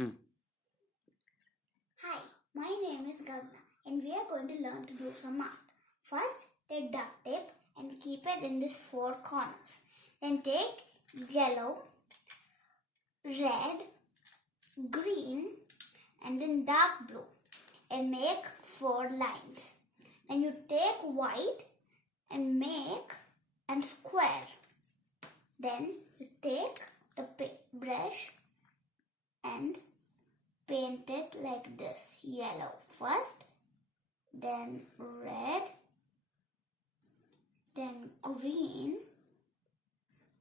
Mm. Hi, my name is Gagana and we are going to learn to do some art. First, take duct tape and keep it in these four corners. Then take yellow, red, green and then dark blue and make four lines. Then you take white and make and square. Then you take the brush and paint it like this. Yellow first, then red, then green,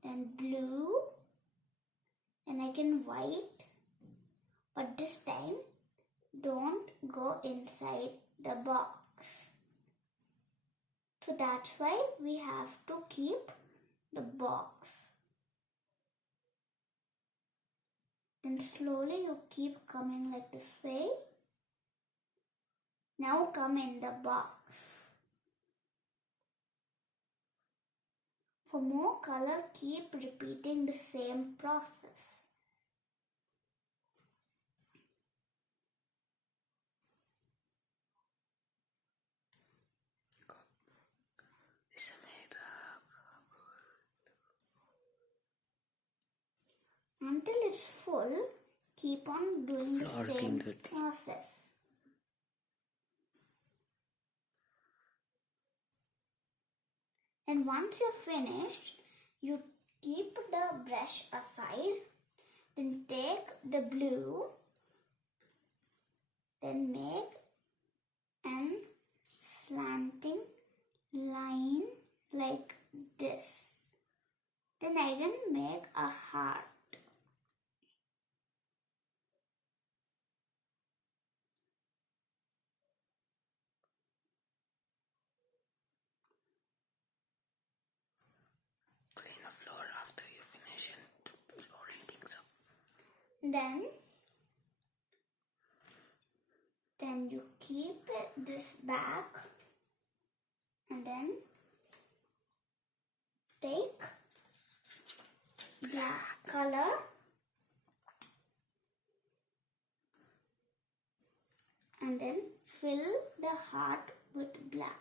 then blue, and again white. But this time, don't go inside the box. So that's why we have to keep the box. Then slowly you keep coming like this way. Now come in the box. For more color, keep repeating the same process. Until it's full, keep on doing the same process. And once you're finished, you keep the brush aside, then take the blue, then make an slanting line like this. Then again make a heart. Clean the floor after you finish and the flooring things up. Then you keep this back and then take black color and then fill the heart with black.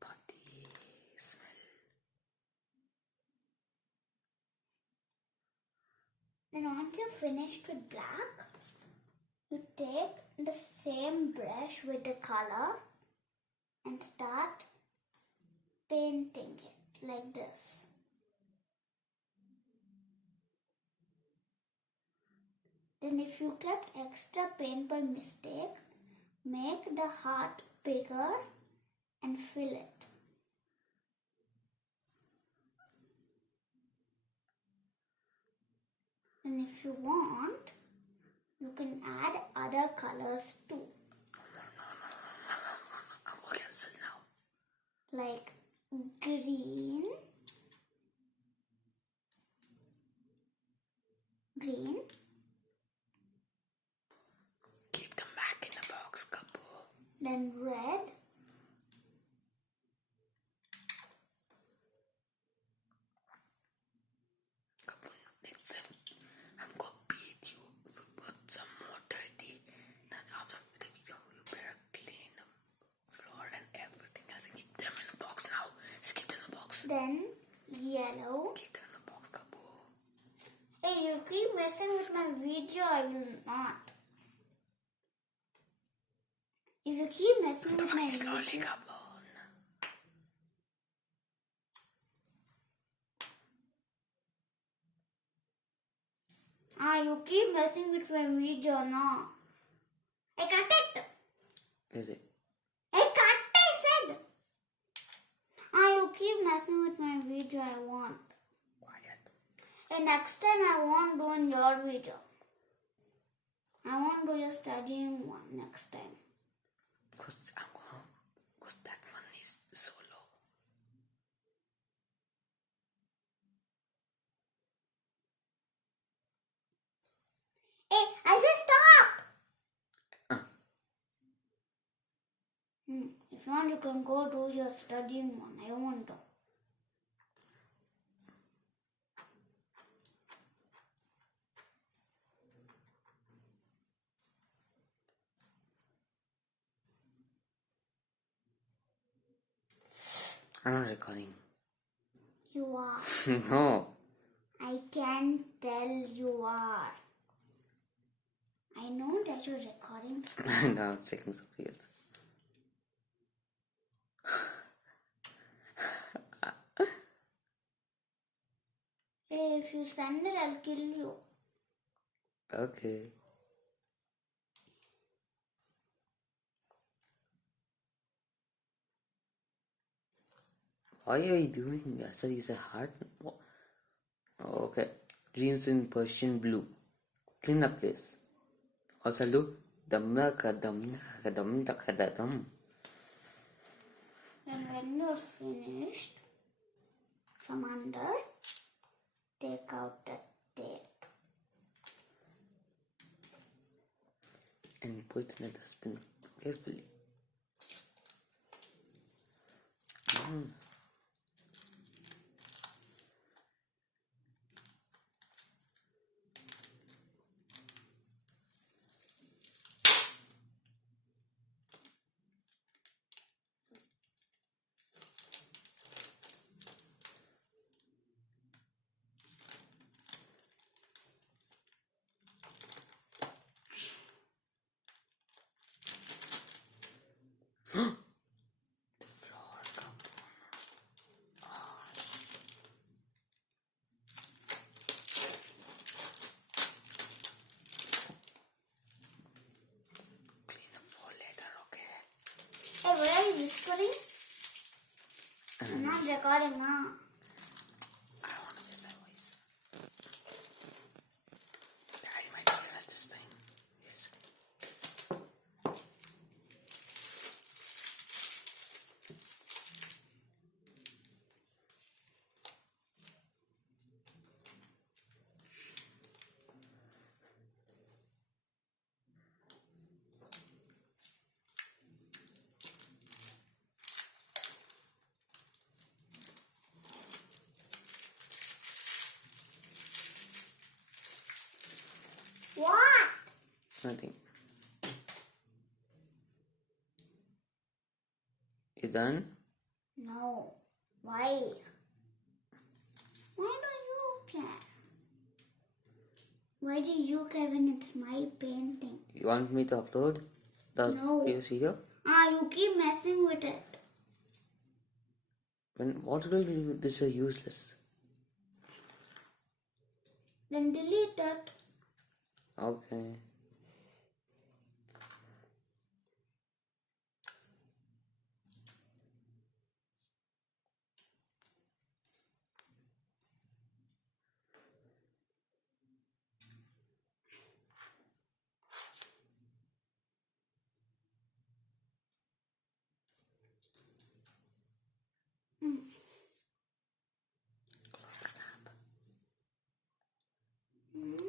Potty smell. Then once you're finished with black, you take the same brush with the color and start painting it like this. Then if you kept extra paint by mistake, make the heart bigger and fill it. And if you want, you can add other colors too. I'm going to cancel now. Like green, Keep them back in the box, couple. then red, Next time, I'm going to beat you if you put some more dirty. Then after the video, you better clean the floor and everything else and keep them in the box now. Just keep them in the box. then yellow. Keep them in the box, couple. Hey, you keep messing with my video, I will not. If you keep messing with my Slowly, video, couple. you keep messing with my video, no. I cut it. Is it? I said. You keep messing with my video, I want. Quiet. Hey, next time I won't do in your video. I won't do your studying one next time. Because that one is so low. Hey, I said stop! If you want, you can go do your studying one. I won't do. I'm not recording. You are. No. I can tell you are. I know that you're recording. No, I'm checking something else. Hey, if you send it, I'll kill you. Okay. Why are you doing that? So you said heart? Okay. Dreams in Persian blue. Clean the place. Also do damna kadam kadam kadam. And when you're finished, from under, take out the tape. And put in the dustbin carefully. The floor come. Clean the floor later, okay? Hey, why are you whispering? I'm not recording now. I don't want to miss my voice. Daddy might hear us this time. Yes. What? Nothing. You done? No. Why? Why do you care? Why do you care when it's my painting? You want me to upload the No. previous video? You keep messing with it. When what will you? This is useless. Then delete it. Okay.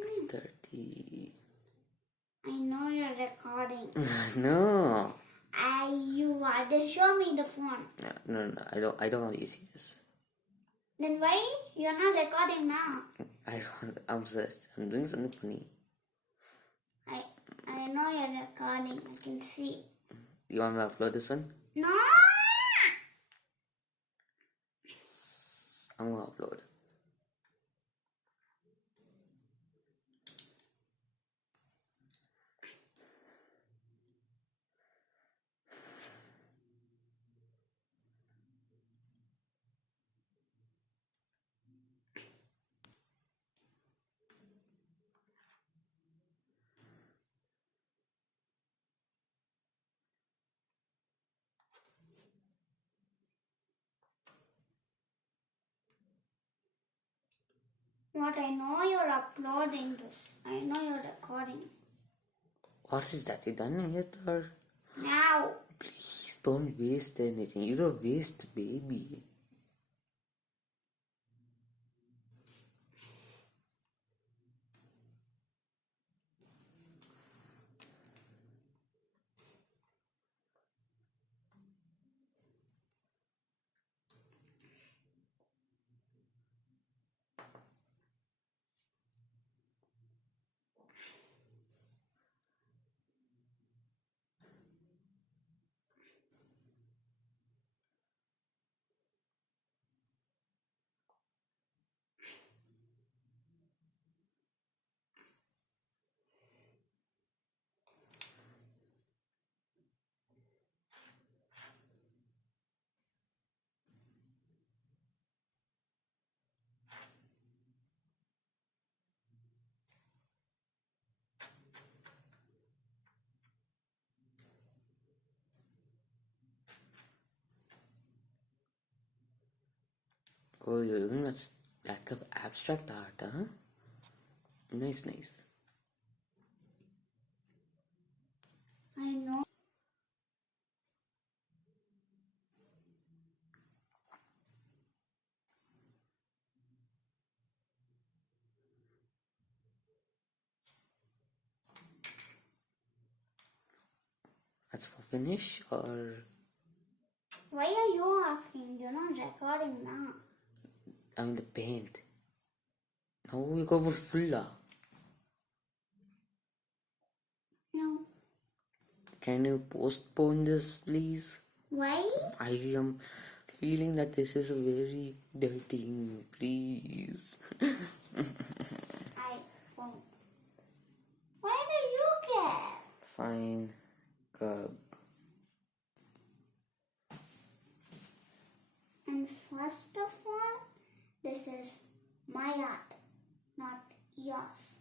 It's 30. I know you're recording. No. You are. Then show me the phone. No. I don't want to see this. Then why you're not recording now? I'm stressed. I'm doing something funny. I know you're recording. I can see. You want me to upload this one? No. I'm gonna upload. What? I know you're uploading this. I know you're recording. What is that? You done it or? Now. Please don't waste anything. You're a waste baby. Oh, you're doing that kind of abstract art, huh? Nice, nice. I know. That's for finish or Why are you asking? You're not recording now. I mean the paint. Now we go for fuller. No. Can you postpone this, please? Why? I am feeling that this is very dirty. Please. I won't. Why do you care? Fine. Curb. And first of all, this is my art, not yours.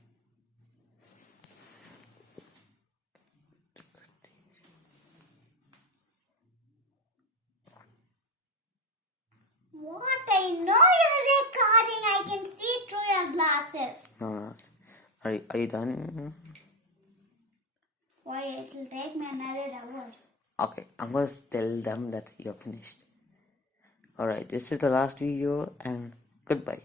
What? I know you're recording. I can see through your glasses. No. Are you done? Why? It'll take me another hour. Okay, I'm gonna tell them that you're finished. Alright, this is the last video and goodbye.